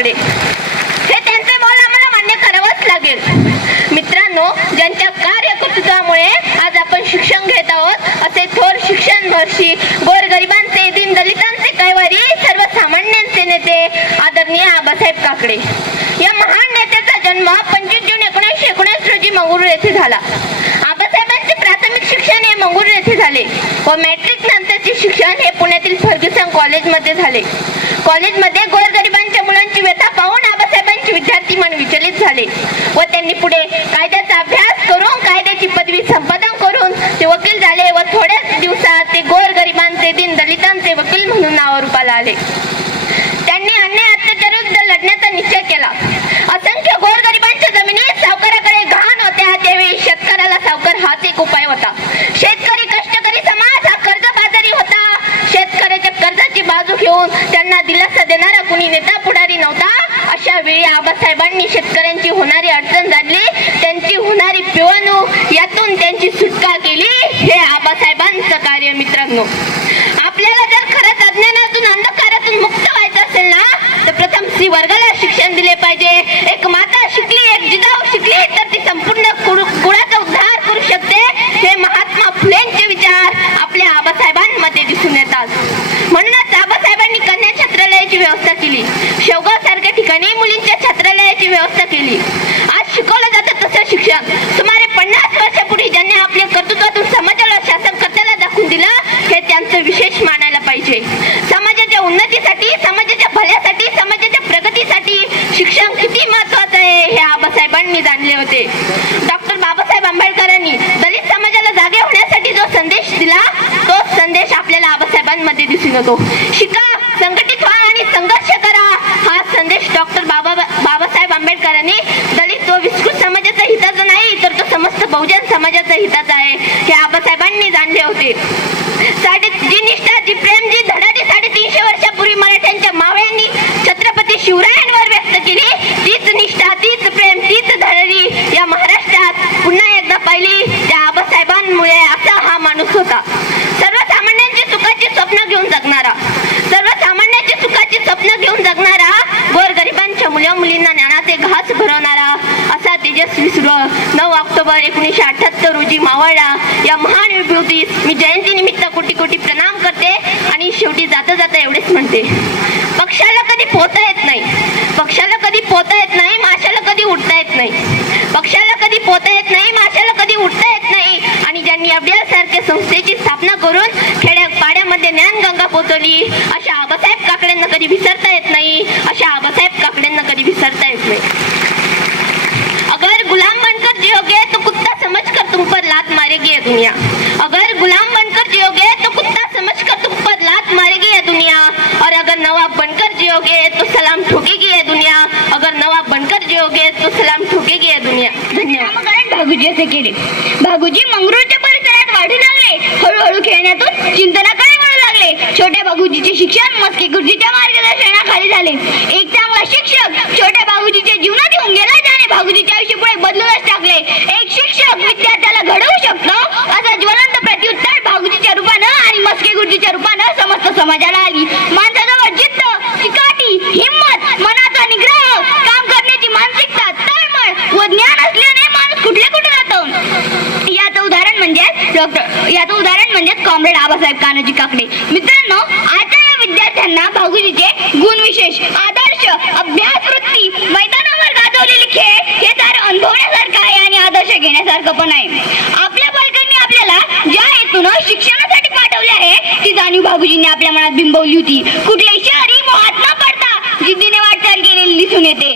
वागले हे त्यांचे बोल आम्हाला मान्य करावंच लागेल. मित्रांनो ज्यांच्या कार्यकृतीमुळे आज आपण शिक्षण घेत आहोत असे थोर शिक्षण वर्षी गोरगरिबांचे दिन दलितांचे कैवारी सर्वसामान्यांचे नेते आदरणीय आबासाहेब काकडे. या महान नेत्याचा जन्म पंचवीस जून एकोणीसशे एकोणीस रोजी मंगळूर येथे झाला. आबासाहेबांचे प्राथमिक शिक्षण हे मंगळूर येथे झाले व मॅट्रिक नंतरचे शिक्षण हे पुण्यातील फर्ग्युसन कॉलेजमध्ये झाले. कॉलेजमध्ये गोरगरिबा झाले व त्यांनी पुढे कायद्याचा अभ्यास करून कायद्याची पदवी संपादन करून ते वकील झाले व थोड्याच दिवसात ते गोरगरिबांचे दिन दलितांचे वकील म्हणून नावारूपाला आले. त्यांनी अन्याय अत्याचाराविरुद्ध लढण्याचा निश्चय केला. असंख्य गोरगरिबांच्या जमिनीत सावकाराकडे घाण होत्या त्यावेळी शेतकऱ्याला सावकार हाच एक उपाय होता. शेतकरी कष्टकरी समाज हा कर्जबाजारी होता. शेतकऱ्याच्या कर्जाची बाजू घेऊन त्यांना दिलासा देणारा कुणी नेता पुढारी नव्हता. वेळी आबासाहेबांनी शेतकऱ्यांची होणारी अडचण झाली त्यांची होणारी पिळवणूक यातून त्यांची सुटका केली. हे आबासाहेबांचं कार्य मित्रांनो. आपल्याला जर खरंच अज्ञानातून अंधकारातून मुक्त व्हायचं असेल ना तर प्रथम स्त्री वर्गाला शिक्षण दिले पाहिजे. एक मात्र व्यवस्था केली. शेवगाव सारख्या ठिकाणी मुलींच्या छात्रालयाची व्यवस्था केली. आज शिकवलं जातं तसं शिक्षण. सुमारे पन्नास वर्षापूर्वी ज्यांनी आपल्या कर्तृत्वातून समाजाला शासन कर्त्याला दाखवून दिलं हे त्यांचं विशेष मानायला पाहिजे. समाजाच्या उन्नतीसाठी समाजाच्या भल्यासाठी समाजाच्या प्रगतीसाठी शिक्षण किती महत्वाचं आहे हे आबासाहेबांनी जाणले होते. डॉक्टर बाबासाहेब आंबेडकरांनी दलित समाजाला जागे होण्यासाठी जो संदेश दिला तो संदेश आपल्याला आबासाहेबांमध्ये दिसून येतो. शिका संघटित व्हा आणि संघर्ष करा हा संदेश डॉक्टर बाबा बाबासाहेब आंबेडकरांनी दलित व विस्कृत समाजाचा हिताचा नाही तर तो समस्त बहुजन समाजाच्या हिताचा आहे. हे आबासाहेबांनी जाणले होते. साडे जी निष्ठा जी प्रेम जी धडाजी साडेतीनशे वर्षापूर्वी मराठ्यांच्या मावळ्यांनी छत्रपती शिवरायांवर व्यक्त केली. तीच निष्ठा तीच प्रेम तीच धडरी या महाराष्ट्रात पुन्हा एकदा पाहिली. त्या आबासाहेबांमुळे असा हा माणूस होता. सर्वसामान्यांची सुखाची स्वप्न घेऊन जगणारा. सर्वसामान्यांची सुखाची स्वप्न घेऊन जगणारा गोरगरिबांच्या मुला मुलींना ज्ञानाचे घास भरवणारा तेजस्वी सुरू. नऊ ऑक्टोबर एकोणीसशे अठ्याहत्तर रोजी मावळला या महान विभूतीस मी जयंती निमित्त कोटी कोटी प्रणाम करते आणि शेवटी जाता जाता एवढेच म्हणते. पक्षाला कधी पोहता येत नाही. पक्षाला कधी पोहता येत नाही माशाला कधी उठता येत नाही. पक्षाला कधी पोहता येत नाही माशाला कधी उठता येत नाही. आणि ज्यांनी अबडेल सारख्या संस्थेची स्थापना करून खेड्या पाड्यामध्ये ज्ञानगंगा पोचवली अशा आबासाहेब काकड्यांना कधी विसरता येत नाही अशा आबासाहेब काकड्यांना कधी विसरता येत नाही अगर गुलाम बनकर जियोगे तो कुत्ता समझकर तुम पर लात मारेगी या दुनिया। अगर गुलाम बनकर जियोगे तो कुत्ता समझकर तुम पर लात मारेगी ये दुनिया। और अगर नवाब बनकर जियोगे तो सलाम ठोकेगी ये दुनिया। अगर नवाब बनकर जियोगे तो सलाम ठोकेगी ये दुनिया। धन्यवाद। भागुजी असे केले। भागुजी मंगरूळच्या परिसरात वाढू लागले। हळूहळू खेळण्यातून चिंतनाकडे वळू लागले. छोट्या बागुजीचे शिक्षण मस्के गुरुजीच्या मार्गदर्शनाखाली झाले. एक चांगला शिक्षक छोट्या बागुजीच्या जीवनात येऊन गेला ज्याने बागुजीच्या समाजाला आली. माणसाजवळ जिद्द चिकाटी हिंमत मनाचा निग्रह काम करण्याची मानसिकता तळमळ व ज्ञान असल्याने माणूस कुठले कुठे जातो? याचं उदाहरण म्हणजे डॉक्टर याचं उदाहरण म्हणजे कॉम्रेड आबासाहेब कानाजी काकडे. मित्रांनो आजच्या या विद्यार्थ्यांना भाऊजीचे गुण विशेष आदर्श अभ्यास वृत्ती मैदानावर गाजवलेले खेळ हे सार अनुभवण्यासारखं आहे आणि आदर्श घेण्यासारखं पण आहे. आपल्या पालकांनी आपल्याला ज्या हेतून शिक्षणासाठी जाणीव बाबूजींनी आपल्या मनात बिंबवली होती. कुठल्याही शहरी मोहात न पडता जिद्दीने वाटचाल केलेली दिसून येते.